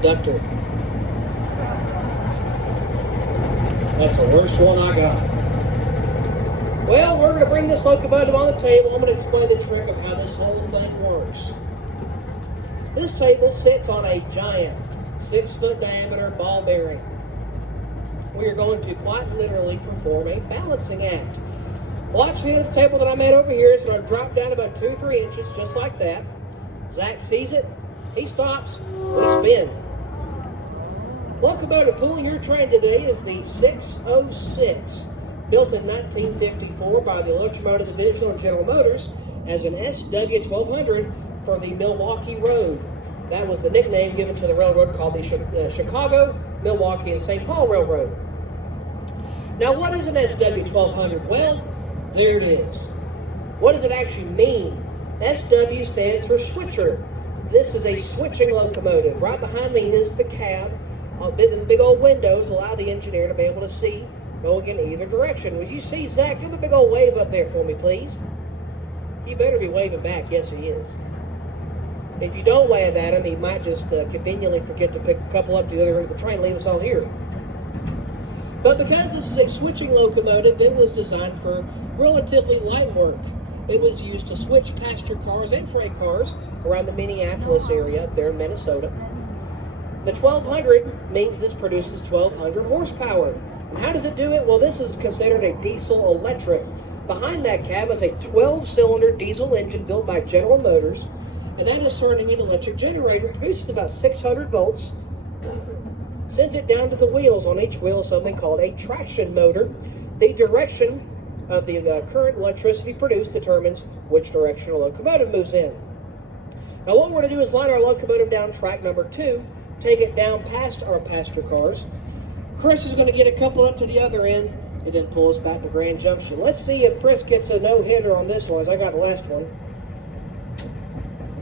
Conductor. That's the worst one I got. Well, we're going to bring this locomotive on the table. I'm going to explain the trick of how this whole thing works. This table sits on a giant 6-foot diameter ball bearing. We are going to quite literally perform a balancing act. Watch the end of the table that I made over here. It's going to drop down about 2 or 3 inches, just like that. Zach sees it. He stops. We spin. Locomotive pulling your train today is the 606, built in 1954 by the Locomotive Division of General Motors as an SW1200 for the Milwaukee Road. That was the nickname given to the railroad called the Chicago, Milwaukee, and St. Paul Railroad. Now, what is an SW1200? Well, there it is. What does it actually mean? SW stands for switcher. This is a switching locomotive. Right behind me is the cab. The big old windows allow the engineer to be able to see going in either direction. Would you see Zach? Give a big old wave up there for me, please. He better be waving back. Yes, he is. If you don't wave at him, he might just conveniently forget to pick a couple up to the other end of the train and leave us all here. But because this is a switching locomotive, it was designed for relatively light work. It was used to switch passenger cars and freight cars around the Minneapolis area up there in Minnesota. The 1200 means this produces 1200 horsepower. And how does it do it? Well, this is considered a diesel electric. Behind that cab is a 12-cylinder diesel engine built by General Motors, and that is turning an electric generator, produces about 600 volts, sends it down to the wheels. On each wheel is something called a traction motor. The direction of the current electricity produced determines which direction a locomotive moves in. Now what we're going to do is line our locomotive down track number 2, take it down past our passenger cars. Chris is going to get a couple up to the other end and then pull us back to Grand Junction. Let's see if Chris gets a no-hitter on this one, as I got the last one.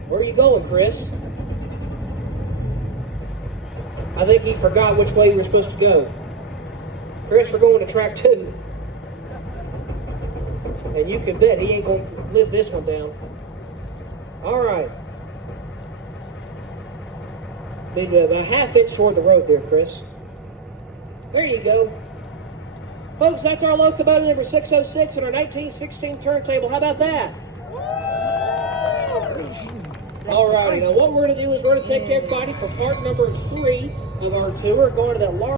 Where are you going, Chris? I think he forgot which way we were supposed to go. Chris, we're going to track 2. And you can bet he ain't going to live this one down. All right. Need about a half inch toward the road there, Chris. There you go. Folks, that's our locomotive number 606 and our 1916 turntable. How about that? All righty. Now what we're going to do is we're going to take everybody for part number 3 of our tour, going to that large